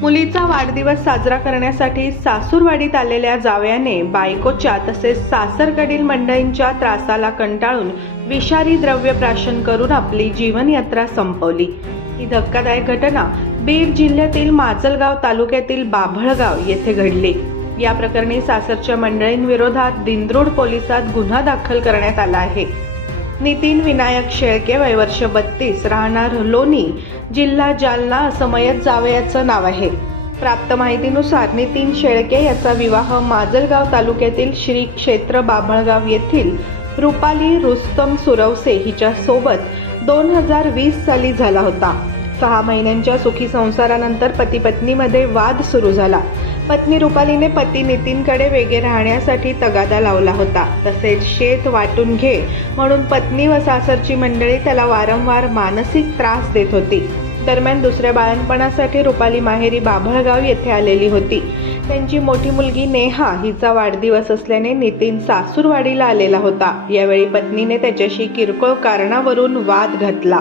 मुलीचा वाढदिवस साजरा करण्यासाठी सासूरवाडीत आलेल्या जावयाने बायकोच्या तसेच सासरकडील मंडळींच्या त्रासाला कंटाळून विषारी द्रव्य प्राशन करून आपली जीवनयात्रा संपवली. ही धक्कादायक घटना बीड जिल्ह्यातील माजलगाव तालुक्यातील बाभळगाव येथे घडली. या प्रकरणी सासरच्या मंडळींविरोधात दिंद्रोड पोलिसात गुन्हा दाखल करण्यात आला आहे. नितीन विनायक शेळके वय वर्ष बत्तीस राहणार लोणी जिल्हा जालना असं मयत जावयाचं नाव आहे. प्राप्त माहितीनुसार नितीन शेळके याचा विवाह माजलगाव तालुक्यातील श्री क्षेत्र बाभळगाव येथील रुपाली रुस्तम सुरवसे हिच्या सोबत दोन हजार वीस साली झाला होता. सहा महिन्यांच्या सुखी संसारानंतर पती पत्नीमध्ये वाद सुरू झाला. पत्नी रुपालीने पती नितीनकडे वेगळे राहण्यासाठी तगादा लावला होता. तसेच शेत वाटून घे म्हणून पत्नी व सासरची मंडळी त्याला वारंवार मानसिक त्रास देत होती. दरम्यान दुसऱ्या बाळणपणासाठी रुपाली माहेरी बाभळगाव येथे आलेली होती. त्यांची मोठी मुलगी नेहा हिचा वाढदिवस असल्याने नितीन सासूरवाडीला आलेला होता. यावेळी पत्नीने त्याच्याशी किरकोळ कारणावरून वाद घातला.